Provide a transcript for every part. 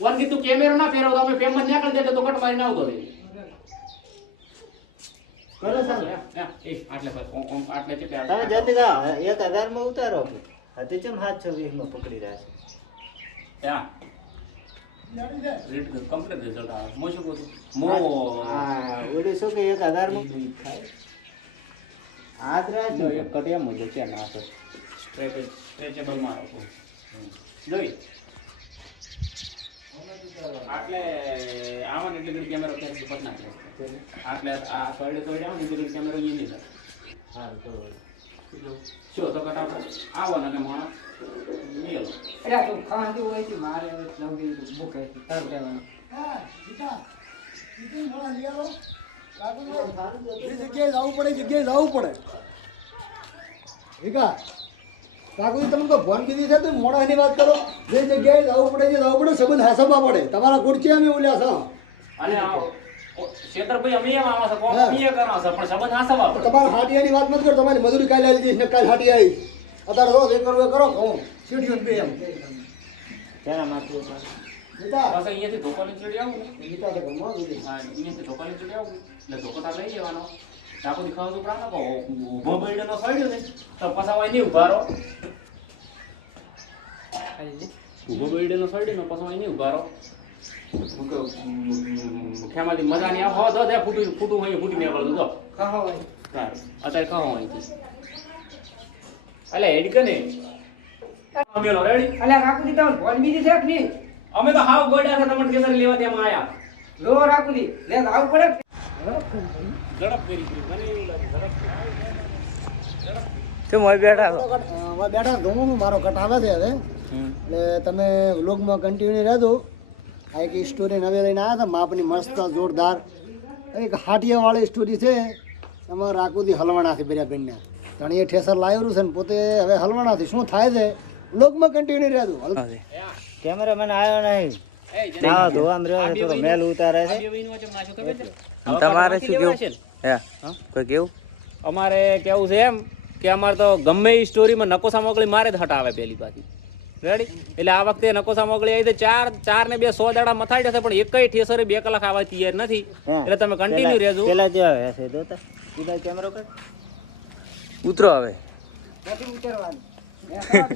One કીધું કેમેરો ના ફેરવો તો અમે ફેમ જ ના કરી દે તો કટ મારી ના આવતો રે કરો સર આટલે બસ આટલે છે તમે જલ્દી જાઓ 1000 માં ઉતારો હતી ચમ 720 માં પકડી રહ્યા છે ત્યાં રેટ કમ્પ્લીટ રિઝલ્ટ આવે મો શું કહું મો હા ઓડી શું કે 1000 માં થાય હાથ રાખજો એક કટિયા મુજબ છે ના તો સ્ટ્રેચેબલ માં રાખો જોઈ આટલે આમાં એટલે ઘડી કેમેરો ફેર પટ નાખે આટલે આ સોઈડે સોઈડે આમ એટલે કેમેરો ઈ નહીં થાય હારું તો શું તો કટ આવો ને કે માણસ મેલ એટલે તું ખાંડી હોય છે મારે લંબી બુક હે તાર કહેવાનું હા દીકા દીકરી થોડા લઈ આવો એ જગ્યાએ જવું પડે દીકા કાકુજી તમે તો ફોન કીધી છે તો મોડાની વાત કરો જે જગ્યાએ જવું પડે સંબંધ હાસવવા પડે તમારા ખુરચી અમે ઓલ્યા છો અને શેતરભાઈ અમે એમ આવા છે કોમ અમે કરા છે પણ સંબંધ આ સવાલ તમારા હાટિયાની વાત મત કરો તમારી મજૂરી કાલે આવી જઈશ ને કાલ હાટી આવી અત્યારે રોજ એ કરવું એ કરો કહું સીડીઓ બે એમ તેના માં દીકા બસ અહીંયાથી ધોકાની ચડી આવું ને દીકા તો ગમવા દીધી હા અહીંયાથી ધોકાની ચડી આવું એટલે ધોકો તાર લઈ લેવાનો ચાકુ દેખાવ તો પ્રાણ કો ઉભો બૈડનો સડ્યો ને તો પસાવાય નહીં ઉભા રહો ઉભો બૈડનો સડ્યો ને પસાવાય નહીં ઉભા રહો ખેમાંથી મજા નહીં આવો તો દે ફૂટું હોય ફૂટી ને પડતું તો કહો હોય અત્યારે કહો અહીંથી અલે હેડ કે ને મેલો રેડી અલ્યા કાકુજી તમે ફોન બીજી છે કે નહીં અમે તો હાવ ગોડ્યા છે તમને કેસર લેવા તેમાં આયા લો કાકુજી લે આવું પડે ઝડપ કરી મને એવું લાગે ઝડપ તો મોય બેઠા છો બેઠા ધૂમ મારો કટ આવે છે હવે એટલે તમે વ્લોગમાં કન્ટિન્યુ રહેજો આ એક સ્ટોરી નવી લઈને આવ્યા હતા માપની મસ્ત જોરદાર એક હાટિયાવાળી સ્ટોરી છે એમાં રાખુથી હલવાણાથી બેર્યા બેનને ધણીએ ઠેસર લાવ્યું છે ને પોતે હવે હલવાણાથી શું થાય છે વ્લોગમાં કન્ટિન્યુ રહેજો કેમેરામેન આવ્યો નહીં ના ધોવામ રહ્યો છે થોડો મેલ ઉતારે છે તમારે શું કેવું હે કોઈ કેવું અમારે કેવું છે એમ કે અમારે તો ગમે એ સ્ટોરીમાં નકોસા મોકલી મારે જ હટાવે પેલી પાછી રેડી એટલે આ વખતે નકોસા મોકલી આવી ચાર ને 2 100 દાડા મથાઈ જશે પણ એકય ઠેસરે 2 કલાક આવવા તૈયાર નથી એટલે તમે કન્ટિન્યુ રહેજો પેલા જે આવે છે દોતા સીધા કેમેરો કર ઉતરો હવે નથી ઉતરવાનું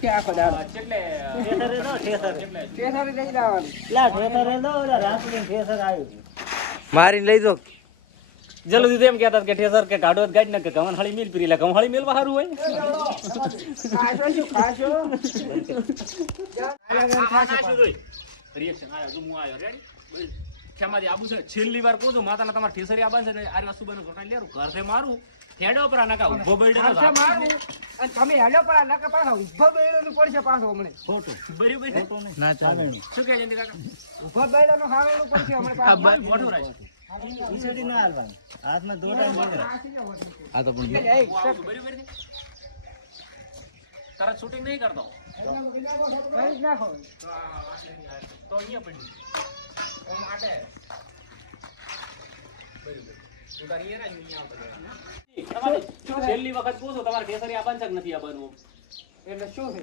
કે આખો દાડો એટલે ઠેસરે નો ઠેસર સ્ટેશને લઈ જવાનું લા ઠેસરે નો ઓલા રાસુની ઠેસર આવ્યું મારીને લઈ જો જલ્દી તો એમ કહેતા કે ઠેસર કે ગાડો ગાડી નાખે ગમણહાળી મિલ પીરી લે ગમણહાળી મિલવા સારું હોય રિએક્શન આયો જો હું આયો રેડી ખેમાથી આબુ છે છેલ્લી વાર કહું છું માતાના તમારે ઠેસરી આબાન છે આ વસ્તુબાનું ઘટાઈ લેરું ઘરથી મારું હેડો પર નાકા ઉભો બૈડે મારું અને તમે હેલો પર આ નકા પાછો ઉભો બેડોનું પડશે પાછો હમણે ફોટો બરાબર ના ચાલે શું કહે જંતી કાકા ઉભો બેડોનું હાવેલું પડશે હમણે પાછો મોટું રાખ ઈસડી ના હાલવાનું હાથમાં દોટા મોકરે આ તો પણ બરાબર તરત શૂટિંગ નહીં કરતો કરી જ નાખો તો અહીંયા પડી ઓમ આટે છેલ્લી વખત પૂછો તમારે કેસરી આબાન છે કે નથી આબાનું એટલે શું છે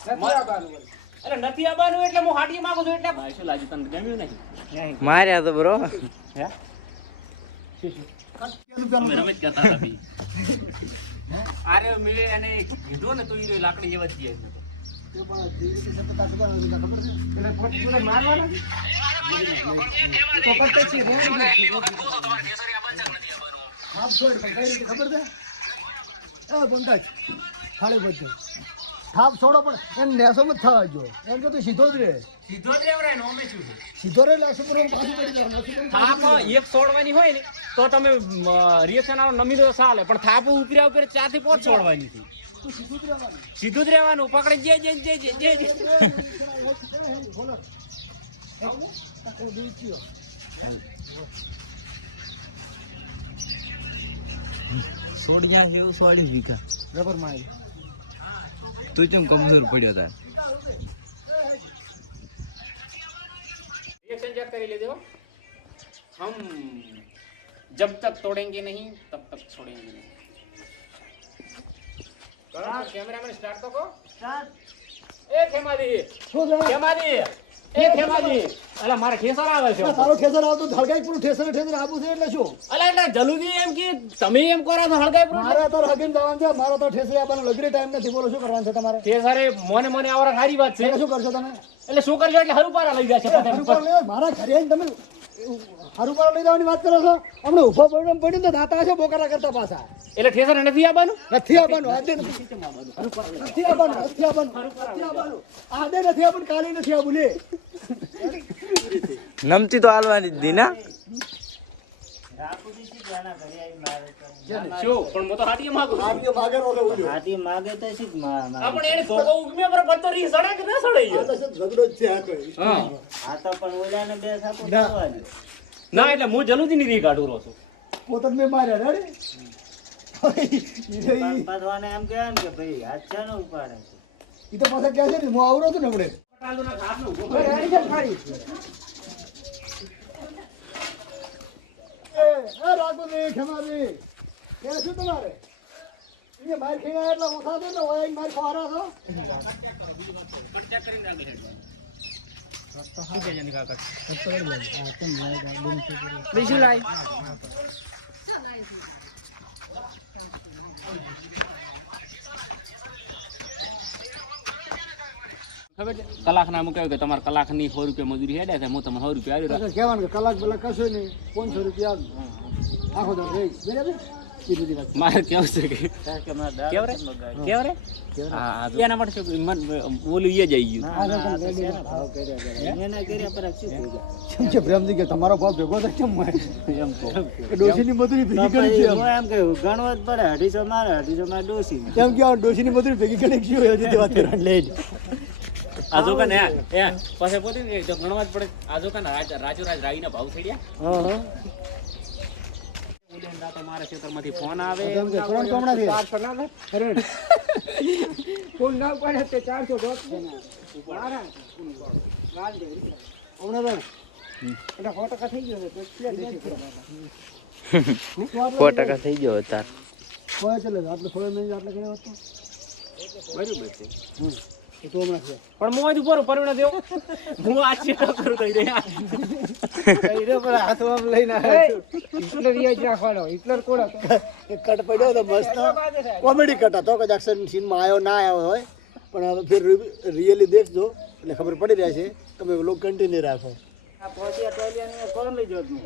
નથી આવવાનું હોય. અરે નથી આબાનું એટલે હું હાટી માંગુ છું એટલે શું લાગ્યું તને ગમ્યું નહીં માર્યા તો બ્રો હે અમે રમેશ કહેતા હતા બી આરે મિલે અને કીધું ને તો ઈ લાકડી જેવા જ છે એટલે પોતે મારવાના તો પછી હાફ છોડ પણ કઈ રીતે ખબર છે એ પંકજ થાળી બધું થાપ છોડો પણ એને નેસો મત થવા જો એમ કે તું સીધો જ રહે સીધો જ રેવરાય નો અમે શું છે સીધો રહે લાસુ પર પાછું પડી જાય થાપ એક છોડવાની હોય ને તો તમે રિએક્શન આનો નમી દો ચાલે પણ થાપ ઉપર્યા ઉપર 4 થી 5 છોડવાની છે તું સીધું જ રહેવાનું સીધું જ રહેવાનું પકડી જે બોલો તાકો દૂચિયો સોડિયા જેવું 40 વીઘા રબર મારી તું કેમ કમજોર પડ્યો તા रिएक्शन चेक कर लेते हो हम जब तक तोड़ेंगे नहीं तब तक छोड़ेंगे नहीं कैमरा मैन स्टार्ट तो को સ્ટાર્ટ ए खेमादी શું છે खेमादी એ ખેમાજી અલા મારે ઠેસર આવે છે તારો ઠેસર આવતો હળગાઈ પૂરું ઠેસર આપું છે એટલે શું અલા એટલે જલુજી એમ કે તમે એમ કરો તો હળગાઈ પૂરું મારે તો હગીન જવાનું છે મારો તો ઠેસર આપવાનો લગડી ટાઈમ નથી બોલો શું કરવાનું છે તમારે ઠેસરે મને આવરા સારી વાત છે એટલે શું કરશો તમે એટલે શું કરજો એટલે હરુપારા લઈ જશે હરુપારા લઈ જાઓ. મારા ઘરે આવીને તમે હરુપારા લઈ જવાની વાત કરો છો હમણાં ઉભો પડ્યું તો દાતા હશે બોકારા કરતા પાછા એટલે ઠેસર નથી આવવાનું નથી આવવાનું આજે નથી આવવાનું આજે નથી આવવાનું કાલે નથી આવવું લે નમતી તો હાલવાની જ દી ના શું પણ હું તો હાટીએ માંગુ છું. આવીઓ માગે નો લે ઉલ્યો હાથી માગે તો શીખ આ પણ એને ધોકો ઉગમે પર પડતો રહી સડે કે ના સડે ઈ? આ તો શું ઝઘડો જ છે આ કોઈ હા આ તો પણ ઓલાને બે સાપો ના. થવા દે ના એટલે હું જલુજી ની રી કાઢું રહું છું પોતન મે માર્યા રેડી પણ પાછવાને એમ કહેવાય ને કે ભાઈ હાથ છે ને ઉપાડે છે ઈ તો પાછા કહે છે ને હું આવરો છું ને હમણે પટાલુના ઘાસનો ઉભો હવે રાણી છે ખારી. એ રાખોજી ખેમાજી કે શું તમારે એ માર ખેના એટલા ઓછા છે ને ઓય માર ખવારા છો બીજું લાય ખબર છે કલાકના હું કહ્યું કે તમારે કલાકની 100 રૂપિયા મજૂરી હેડે છે હું તમને 100 રૂપિયા આવી રહ્યો કહેવાનું કે કલાક પેલા કશું નહીં 500 રૂપિયા આખો દર રહી બરાબર એ બધી વાત મારે કેવું છે કે કે મારા કેવ રે કેવ રે હા એના માટે શું ઓલું એ જઈ ગયું એના કર્યા પર શું થઈ જાય કેમ છે પ્રેમજી કે તમારો ભાવ ભેગો થાય કેમ એમ કહો ડોશીની મજૂરી ભેગી કરી છે હું એમ કહ્યું ગણવા જ પડે 250 મારે 250 માં ડોસી કેમ કે આ ડોશીની મજૂરી ભેગી કરી છે હજી વાત કરવાની લઈ આજો કાને એ પાસે પોતે જો ગણવા જ પડે આજો કાને રાજુ રાજ રાવીના ભાવ થઈ ગયા હા હા ઓલેન રાતે મારા ખેતરમાંથી ફોન આવે કેમ કે કોણ કોમડા છે 400 ના થાય અરે ફૂલ ના પડે તે 400 ડોક છે ને મારા લાલ દે હમણાં તો એટલે 100% થઈ ગયો છે તો પ્લેટ દેખી થઈ ગયો તાર કોઈ ચાલે આટલે થોડે નહીં આટલે કર્યો હતો બરાબર છે એ તો હમણાં છે પણ મોજ ઉપર પરવડા દેવો હું આ ચીટો કરું તો રે કઈ પર હાથમાં લઈને હિટલર યાદ રાખવાનો હિટલર કોણ હતો એક કટ પડ્યો તો મસ્ત કોમેડી કટ હતો કદાચ એક્શન સીનમાં આવ્યો ના આવ્યો હોય પણ હવે ફિર રિયલી દેખજો એટલે ખબર પડી રહે છે તમે લોક કન્ટિન્યુ રાખો આ પોતિયા ટોલિયાને કોણ લઈ જોત નું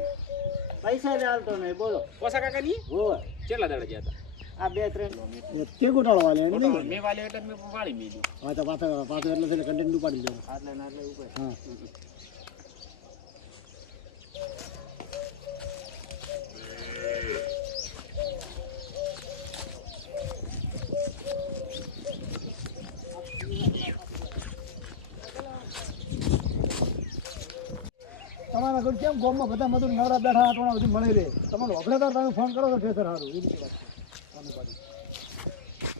પૈસા જ હાલતો નહીં બોલો પોસા કાકા ની હોય કેટલા દાડા ગયા હતા આ 2-3 કે ગોટાળો વાલે એને નહીં મેં વાલે એટલે મેં વાળી મેલી હા તો પાછો એટલે છે કન્ટિન્યુ પાડી દેવાનું આટલે ને આટલે ઉપર હા તમારા ઘર કેમ ગામમાં બધા મજૂર નવરા બેઠા આટોણા બધી મળી રહે તમારે વગડાદાર તમે ફોન કરો તો ઠેસર સારું એ રીતે વાત છે આની બાજુ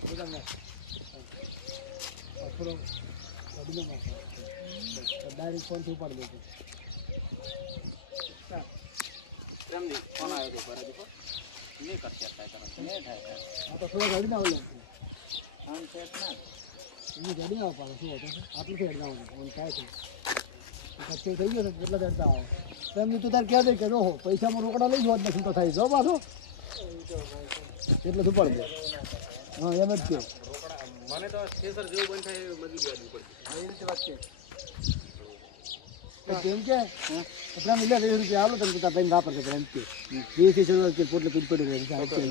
બધાને થોડો ગાડીનો ડાયરેક્ટ ફોનથી ઉપાડી દેજો સમજી ફોન આવ્યો તો બરાબર દેખો નહીં કરશે કાય નહીં થાય આ તો થોડા ગાડી ના આવે આમ સેટ ના એની ગાડી ના પાડે શું હતું આટલું હેડ જવાનું ઓન થાય છે પછી થઈ ગયો કેટલા દરતા આવે તો એમની તો તાર કહે કે જો પૈસામાં રોકડા લઈ જવા જ નથી તો થાય જો પાછો એટલે તું પડી દે હા એમ જ કે મને તો થેસર જેવું બંધ થાય મજૂરી આપવી પડશે એ રીતે વાત છે કેમ કે આપણા મિલે 20 રૂપિયા આલો તમે તાર ભાઈ વાપરશે પણ એમ કે 20 થી શરૂઆત કે પોટલે પીટ પડી રહે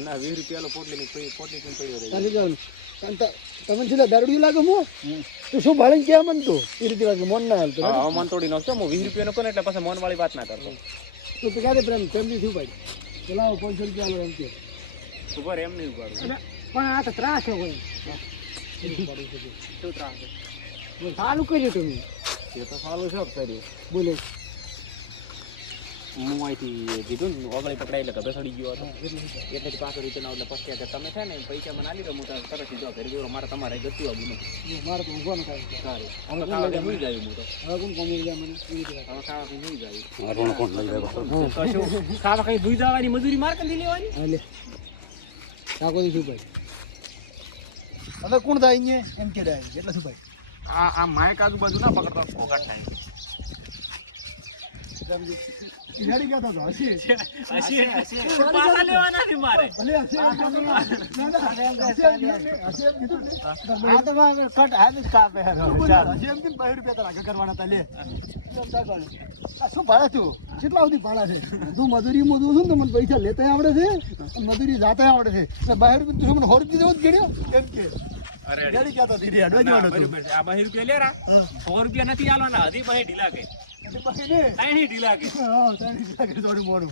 ના 20 રૂપિયા પોટલી પોટલી કેમ પડ્યો રહે ચાલી જવાનું તમને છેલ્લે દારૂડી લાગે મો તો શું ભાળીને કેમ મન તો એ રીતે વાત મન ના હાલતો હા મન તોડી નો છે હું 20 રૂપિયા નો કોને એટલે પછી મન વાળી વાત ના કરતો તો ક્યારે પ્રેમ ફેમિલી થયું ભાઈ ચલાવો 500 રૂપિયા આલો એમ કે ઉપર એમ નહીં ઉપાડું પણ આ તો ત્રાસ હોય શું ત્રાસ ચાલુ કર્યું તમે એ તો સારું શોખ કર્યું બોલે હું અહીંથી કીધું ને ઓગળી પકડાઈ એટલે બેસડી ગયો હતો એટલે જ 500 રૂપિયા એટલે પછી કે તમે છે ને પૈસા મને આલી દો હું તરત જો ઘરે ગયો મારે તમારે ગતિ આવું નથી મારે તો ઊંઘવા ન થાય સારું હવે ખાવા નહીં જાય હું તો હવે કોણ કોમી ગયા મને એ રીતે હવે ખાવા કઈ નહીં જાય કશું ખાવા કઈ ભૂઈ જવાની મજૂરી માર કંદી લેવાની હાલે કાકો ની શું ભાઈ હવે કોણ થાય અહીંયા એમ કે ડાય એટલે શું ભાઈ આ માઇક આજુબાજુ ના પકડતા ફોકટ થાય ઈરાડી કહેતો હતો, હસી. પાછા લેવાના છે મારે. ભલે હસી. ના, ના, હસી એમ કીધું ને. આ તો મારે કટ હાથ જ કાપે હે. હસી એમ કીધું 2 રૂપિયા તારા આગળ કરવાના હતા, લે. એમ થાય કોને? આ શું ભાડા તું? કેટલા સુધી ભાડા છે? તું મજૂરીમાં જોઉં છું ને તો મને પૈસા લેતા આવડે છે, મજૂરી જાતા આવડે છે. એટલે 2 રૂપિયા તું મને 100 રૂપિયા દેવો જ ગણ્યો? એમ કે. ઈરાડી કહેતો હતો, ઈરાડી અડવાજવાનો હતો. બરોબર છે. આ 2 રૂપિયા લેરા. 100 રૂપિયા નથી આલવાના. હજી પછી ઢીલા કે. પછી ને. અહીં ઢીલા કે. હા, તારી ઈચ્છા કરે થોડું મોડું.